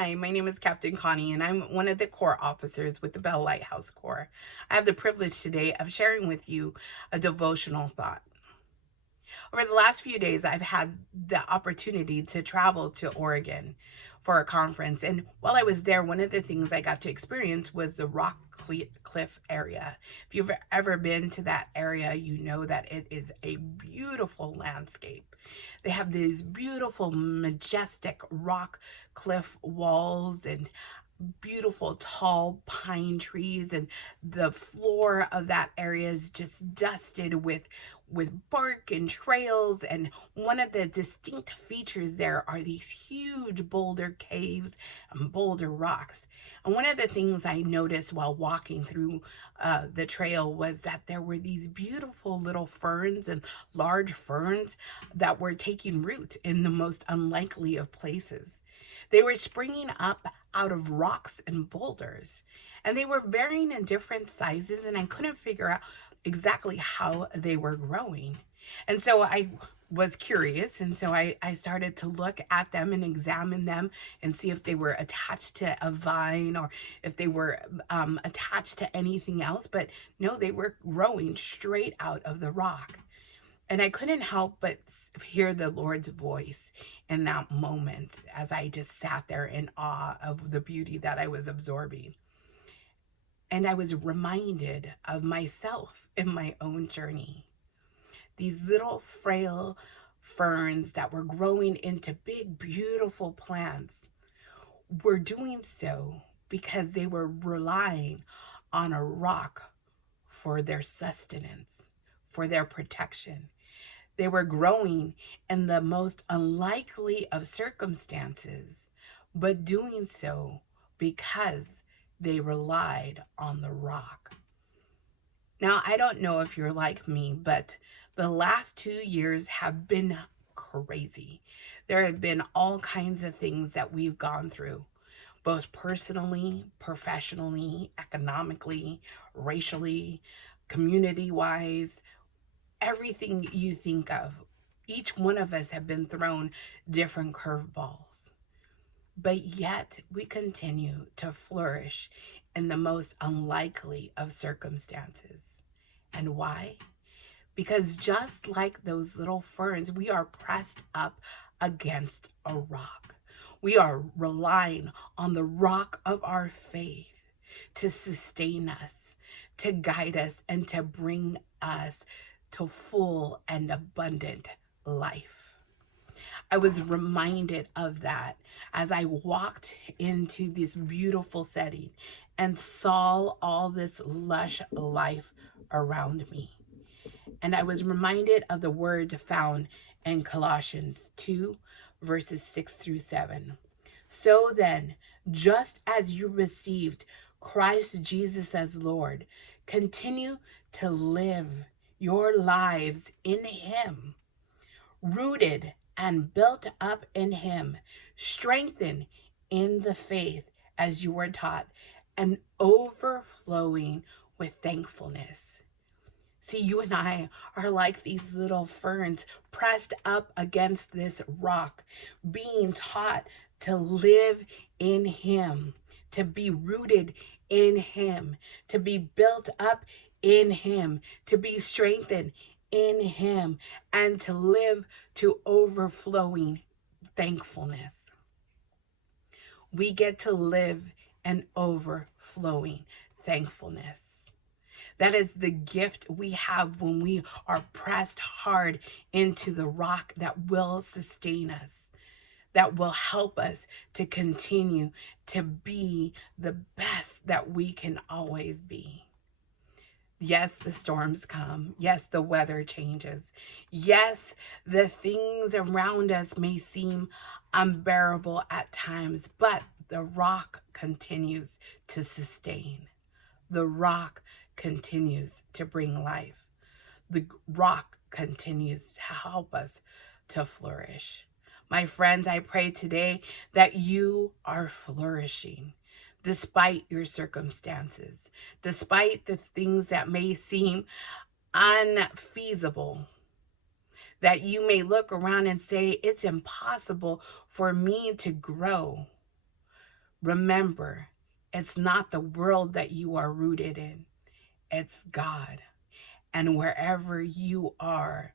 Hi, my name is Captain Connie, and I'm one of the Corps officers with the Bell Lighthouse Corps. I have the privilege today of sharing with you a devotional thought. Over the last few days, I've had the opportunity to travel to Oregon for a conference, and while I was there, one of the things I got to experience was the Cliff area. If you've ever been to that area, you know that it is a beautiful landscape. They have these beautiful, majestic rock cliff walls and beautiful tall pine trees, and the floor of that area is just dusted with bark and trails. And one of the distinct features there are these huge boulder caves and boulder rocks. And one of the things I noticed while walking through the trail was that there were these beautiful little ferns and large ferns that were taking root in the most unlikely of places. They were springing up out of rocks and boulders, and they were varying in different sizes, and I couldn't figure out exactly how they were growing. And so I was curious, and so I started to look at them and examine them and see if they were attached to a vine or if they were attached to anything else. But no, they were growing straight out of the rock. And I couldn't help but hear the Lord's voice in that moment as I just sat there in awe of the beauty that I was absorbing. And I was reminded of myself in my own journey. These little frail ferns that were growing into big, beautiful plants were doing so because they were relying on a rock for their sustenance, for their protection. They were growing in the most unlikely of circumstances, but doing so because they relied on the rock. Now, I don't know if you're like me, but the last 2 years have been crazy. There have been all kinds of things that we've gone through, both personally, professionally, economically, racially, community wise, everything you think of. Each one of us have been thrown different curveballs, but yet we continue to flourish in the most unlikely of circumstances. And why? Because just like those little ferns, we are pressed up against a rock. We are relying on the rock of our faith to sustain us, to guide us, and to bring us to full and abundant life. I was reminded of that as I walked into this beautiful setting and saw all this lush life around me. And I was reminded of the words found in Colossians 2, verses 6 through 7. So then, just as you received Christ Jesus as Lord, continue to live your lives in Him, rooted and built up in Him, strengthened in the faith as you were taught, and overflowing with thankfulness. See, you and I are like these little ferns pressed up against this rock, being taught to live in Him, to be rooted in Him, to be built up in Him, to be strengthened in Him, and to live to overflowing thankfulness. We get to live an overflowing thankfulness. That is the gift we have when we are pressed hard into the rock that will sustain us, that will help us to continue to be the best that we can always be. Yes, the storms come. Yes, the weather changes. Yes, the things around us may seem unbearable at times, but the rock continues to sustain. The rock continues to bring life. The rock continues to help us to flourish. My friends, I pray today that you are flourishing despite your circumstances, despite the things that may seem unfeasible, that you may look around and say, it's impossible for me to grow. Remember, it's not the world that you are rooted in, it's God. And wherever you are,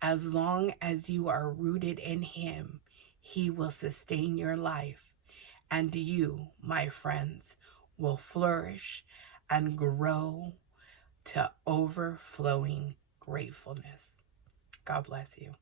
as long as you are rooted in Him, He will sustain your life. And you, my friends, will flourish and grow to overflowing gratefulness. God bless you.